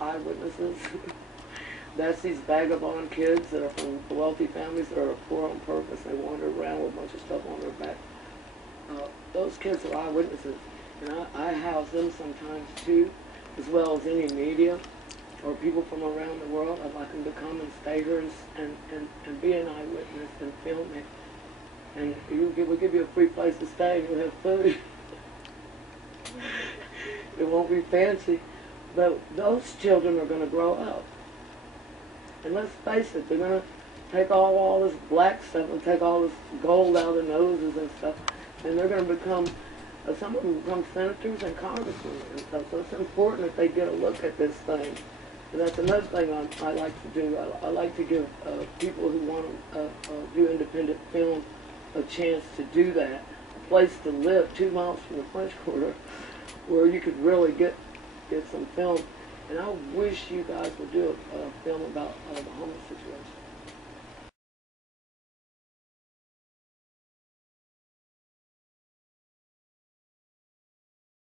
eyewitnesses. That's these vagabond kids that are from wealthy families that are poor on purpose. They wander around with a bunch of stuff on their back. Those kids are eyewitnesses, and I house them sometimes too, as well as any media or people from around the world. I'd like them to come and stay here and be an eyewitness and film it. And we'll give you a free place to stay and you'll have food. It won't be fancy, but those children are going to grow up. And let's face it, they're going to take all this black stuff and take all this gold out of their noses and stuff, and they're going to become, some of them become senators and congressmen and stuff. So it's important that they get a look at this thing. And that's another thing I like to do. I like to give people who want to do independent film a chance to do that. A place to live 2 miles from the French Quarter where you could really get some film. And I wish you guys would do a film about the homeless situation.